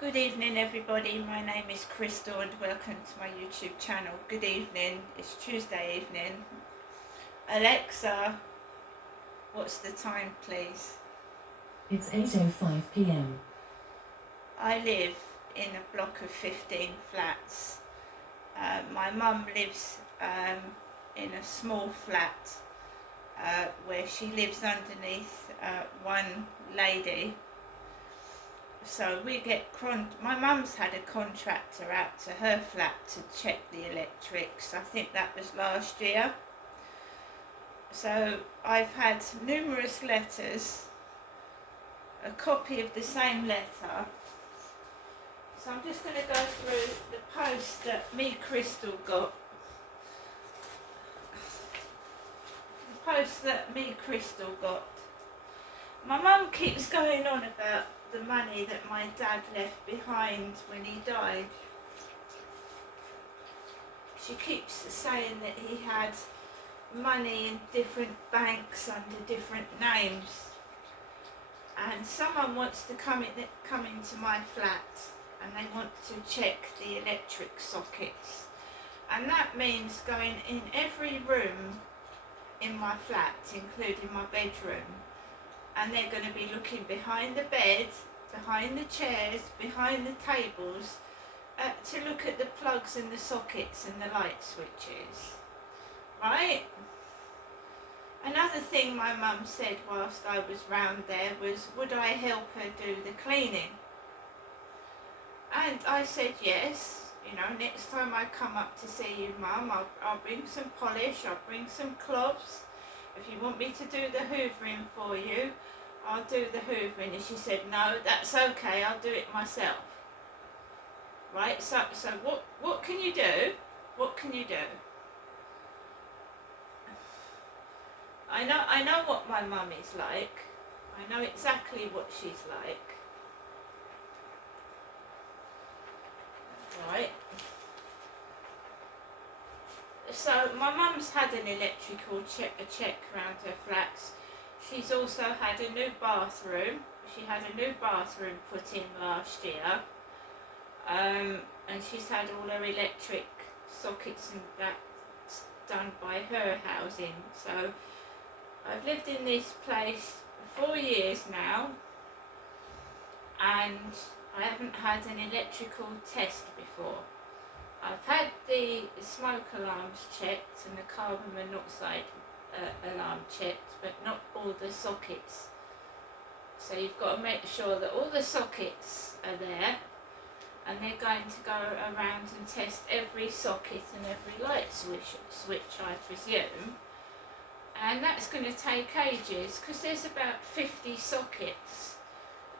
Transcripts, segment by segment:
Good evening everybody, my name is Crystal and welcome to my YouTube channel. Good evening, it's Tuesday evening. Alexa, what's the time please? It's 8:05 p.m. I live in a block of 15 flats. My mum lives in a small flat where she lives underneath one lady. So we get my mum's had a contractor out to her flat to check the electrics. I think that was last year. So I've had numerous letters, a copy of the same letter. So I'm just going to go through the post that me Crystal got. The post that me Crystal got. My mum keeps going on about the money that my dad left behind when he died. She keeps saying that he had money in different banks under different names, and someone wants to come into my flat and they want to check the electric sockets, and that means going in every room in my flat, including my bedroom, and they're going to be looking behind the bed, behind the chairs, behind the tables, to look at the plugs and the sockets and the light switches. Right? Another thing my mum said whilst I was round there was, would I help her do the cleaning? And I said yes. You know, next time I come up to see you, Mum, I'll bring some polish, I'll bring some cloths. If you want me to do the hoovering for you, I'll do the hoovering. And she said, no, that's okay, I'll do it myself. Right, so what can you do? What can you do? I know what my mum is like. I know exactly what she's like. Right. So my mum's had an electrical check around her flats. She's also had a new bathroom. She had a new bathroom put in last year. And she's had all her electric sockets and that done by her housing. So I've lived in this place for 4 years now, and I haven't had an electrical test before. I've had the smoke alarms checked and the carbon monoxide alarm checked, but not all the sockets. So you've got to make sure that all the sockets are there, and they're going to go around and test every socket and every light switch, I presume. And that's going to take ages because there's about 50 sockets.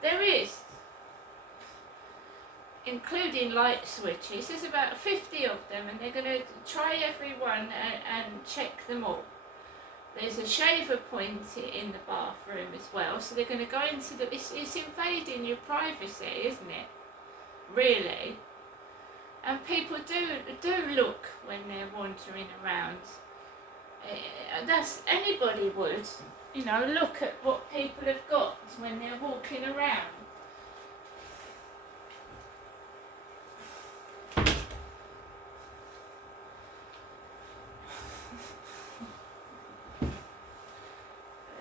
There is, including light switches, there's about 50 of them, and they're going to try every one and check them all. There's a shaver point in the bathroom as well, so they're going to go into the... It's invading your privacy, isn't it? Really. And people do look when they're wandering around. That's anybody would, you know, look at what people have got when they're walking around.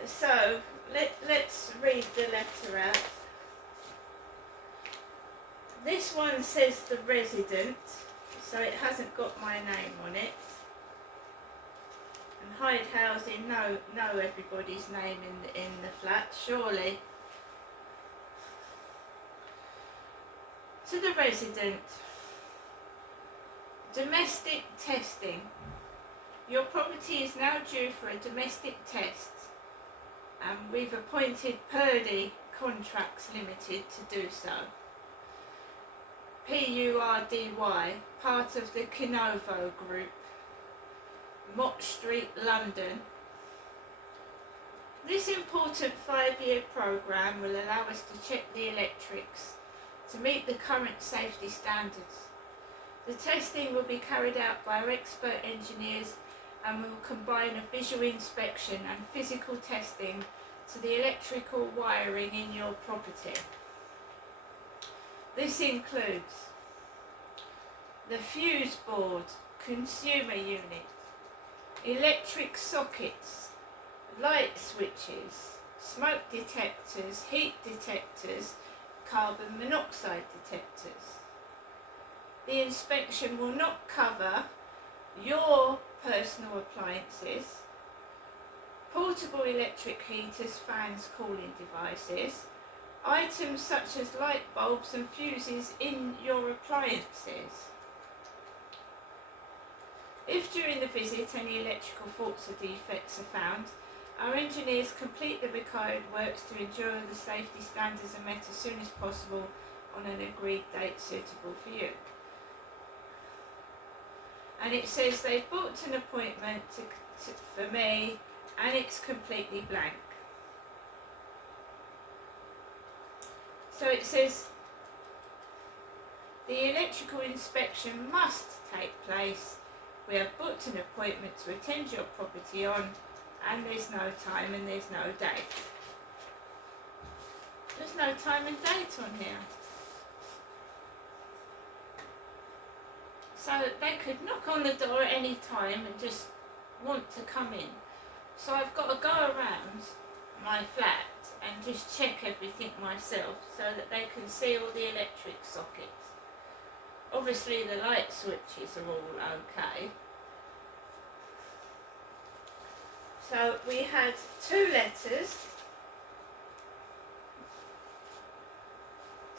So let's read the letter out. This one says the resident, so it hasn't got my name on it. And Hyde Housing know everybody's name in the flat, surely. To the resident, domestic testing. Your property is now due for a domestic test, and we've appointed Purdy Contracts Limited to do so. PURDY, part of the Kinovo Group, Mott Street, London. This important 5-year programme will allow us to check the electrics to meet the current safety standards. The testing will be carried out by our expert engineers and will combine a visual inspection and physical testing to the electrical wiring in your property. This includes the fuse board, consumer unit, electric sockets, light switches, smoke detectors, heat detectors, carbon monoxide detectors. The inspection will not cover your personal appliances, portable electric heaters, fans, cooling devices, items such as light bulbs and fuses in your appliances. If during the visit any electrical faults or defects are found, our engineers complete the required works to ensure the safety standards are met as soon as possible on an agreed date suitable for you. And it says they booked an appointment for me, and it's completely blank. So it says the electrical inspection must take place. We have booked an appointment to attend your property on, and there's no time and there's no date. There's no time and date on here. So they could knock on the door at any time and just want to come in. So I've got to go around my flat and just check everything myself so that they can see all the electric sockets. Obviously the light switches are all okay. So we had 2 letters.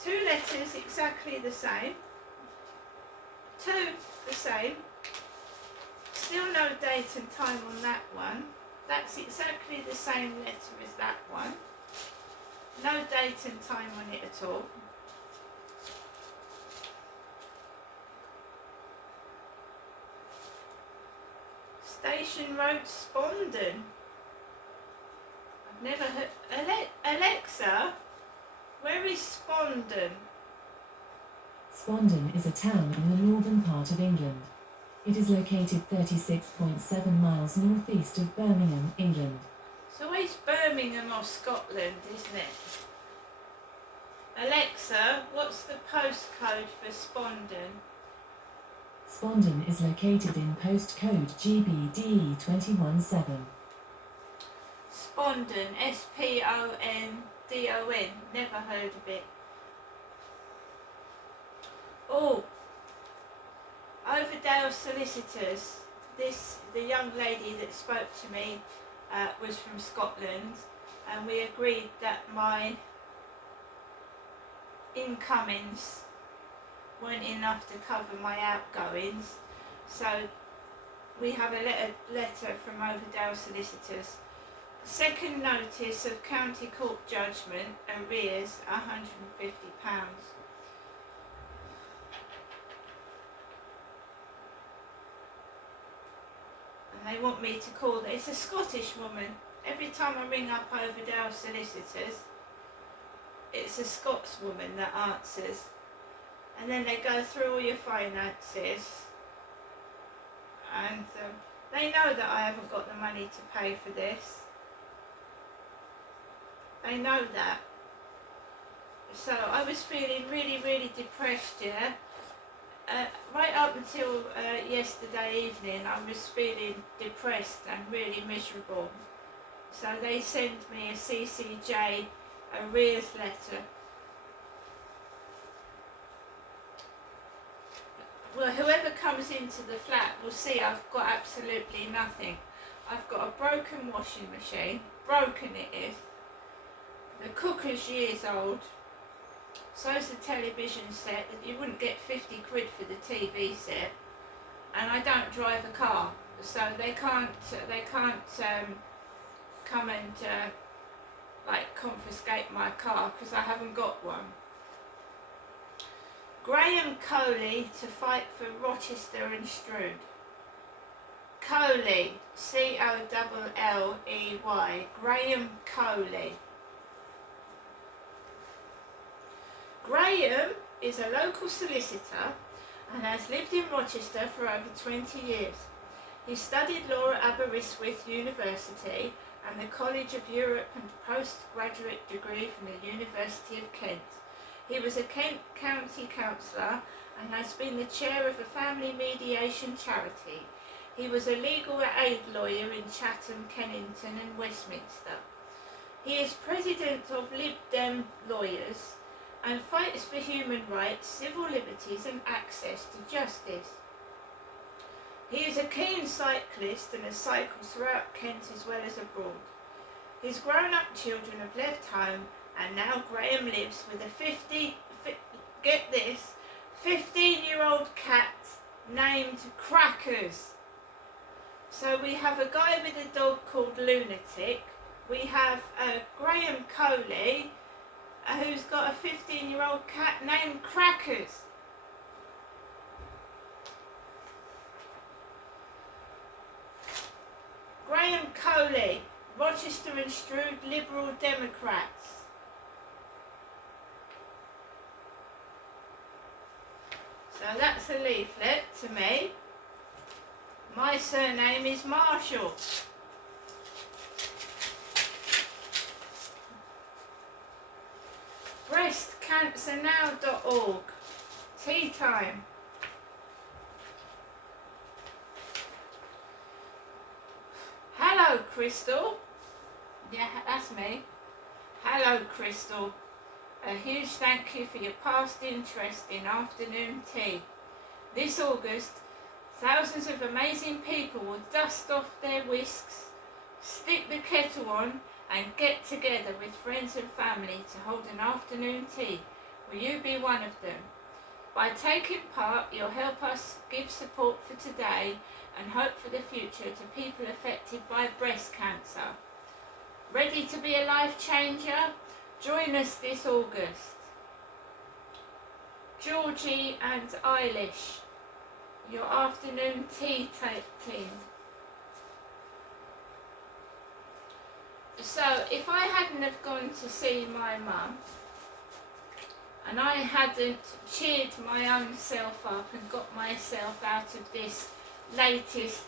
2 letters exactly the same. 2 the same. Still no date and time on that one. That's exactly the same letter as that one. No date and time on it at all. Station Road, Spondon. I've never heard. Alexa, where is Spondon? Spondon is a town in the northern part of England. It is located 36.7 miles northeast of Birmingham, England. It's always Birmingham or Scotland, isn't it? Alexa, what's the postcode for Spondon? Spondon is located in postcode GBDE 217. Spondon, Spondon. Never heard of it. Oh, Overdale Solicitors. The young lady that spoke to me was from Scotland, and we agreed that my incomings weren't enough to cover my outgoings, so we have a letter from Overdale Solicitors. Second notice of County Court judgment, arrears £150. And they want me to call. It's a Scottish woman. Every time I ring up Overdale Solicitors, it's a Scotswoman that answers. And then they go through all your finances, and they know that I haven't got the money to pay for this. They know that. So I was feeling really, really depressed, yeah. Right up until yesterday evening, I was feeling depressed and really miserable. So they sent me a CCJ arrears letter. Well, whoever comes into the flat will see I've got absolutely nothing. I've got a broken washing machine, broken it is. The cooker's years old. So's the television set. You wouldn't get 50 quid for the TV set. And I don't drive a car, so they can't come and like confiscate my car because I haven't got one. Graham Coley to fight for Rochester and Stroud. Coley, Colley, Graham Coley. Graham is a local solicitor and has lived in Rochester for over 20 years. He studied law at Aberystwyth University and the College of Europe and postgraduate degree from the University of Kent. He was a Kent County councillor and has been the chair of a family mediation charity. He was a legal aid lawyer in Chatham, Kennington and Westminster. He is president of Lib Dem Lawyers and fights for human rights, civil liberties and access to justice. He is a keen cyclist and has cycled throughout Kent as well as abroad. His grown-up children have left home and now Graham lives with a 15-year-old cat named Crackers. So we have a guy with a dog called Lunatic. We have Graham Coley who's got a 15-year-old cat named Crackers. Graham Coley, Rochester and Stroud Liberal Democrats. So that's a leaflet to me. My surname is Marshall. BreastCancerNow.org. Tea time. Hello, Crystal. Yeah, that's me. Hello, Crystal. A huge thank you for your past interest in afternoon tea. This August, thousands of amazing people will dust off their whisks, stick the kettle on and get together with friends and family to hold an afternoon tea. Will you be one of them? By taking part, you'll help us give support for today and hope for the future to people affected by breast cancer. Ready to be a life changer? Join us this August. Georgie and Eilish, your afternoon tea team. So if I hadn't have gone to see my mum and I hadn't cheered my own self up and got myself out of this latest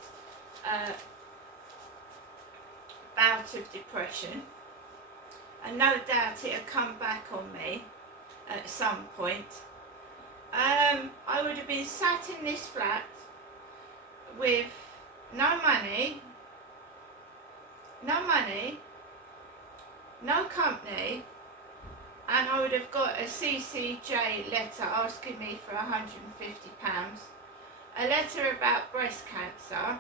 bout of depression, and no doubt it'll come back on me at some point, I would have been sat in this flat with no money, no company, and I would have got a CCJ letter asking me for £150, a letter about breast cancer,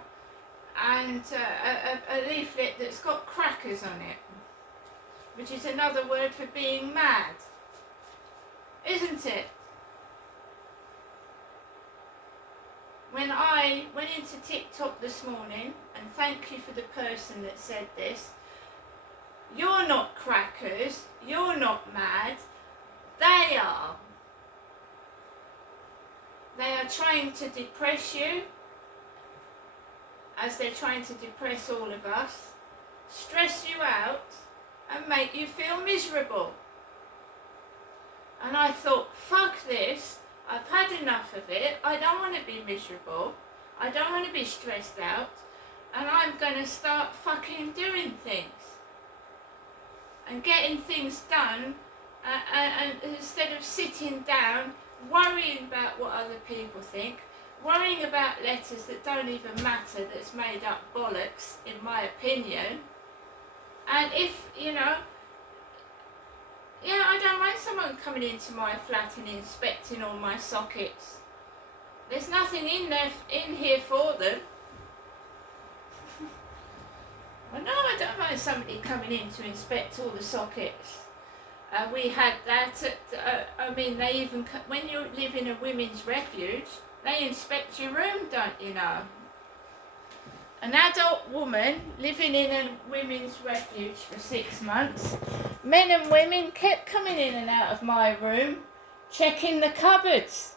and a leaflet that's got crackers on it, which is another word for being mad, isn't it? When I went into TikTok this morning, and thank you for the person that said this, you're not crackers, you're not mad, they are. They are trying to depress you, as they're trying to depress all of us, stress you out and make you feel miserable. And I thought, fuck this, I've had enough of it, I don't want to be miserable, I don't want to be stressed out, and I'm going to start fucking doing things. And getting things done, and instead of sitting down, worrying about what other people think, worrying about letters that don't even matter, that's made up bollocks, in my opinion. And if, you know, yeah, I don't mind someone coming into my flat and inspecting all my sockets. There's nothing in here for them. Well, no, I don't mind somebody coming in to inspect all the sockets. We had that at, I mean, they even, when you live in a women's refuge, they inspect your room, don't you know? An adult woman living in a women's refuge for 6 months, men and women kept coming in and out of my room, checking the cupboards.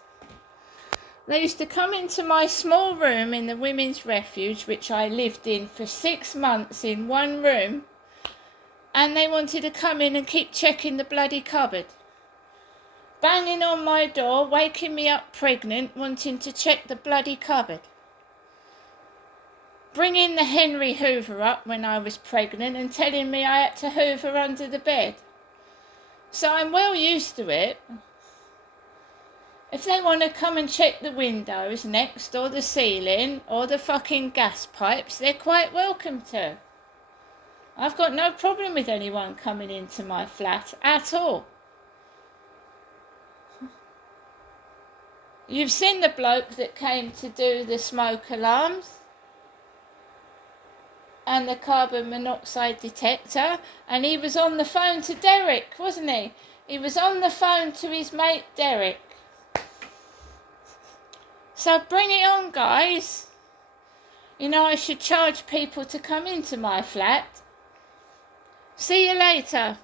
They used to come into my small room in the women's refuge, which I lived in for 6 months in one room, and they wanted to come in and keep checking the bloody cupboard. Banging on my door, waking me up pregnant, wanting to check the bloody cupboard. Bringing the Henry Hoover up when I was pregnant and telling me I had to hoover under the bed. So I'm well used to it. If they want to come and check the windows next, or the ceiling, or the fucking gas pipes, they're quite welcome to. I've got no problem with anyone coming into my flat at all. You've seen the bloke that came to do the smoke alarms and the carbon monoxide detector, and he was on the phone to Derek, wasn't he? He was on the phone to his mate Derek. So bring it on, guys. You know, I should charge people to come into my flat. See you later.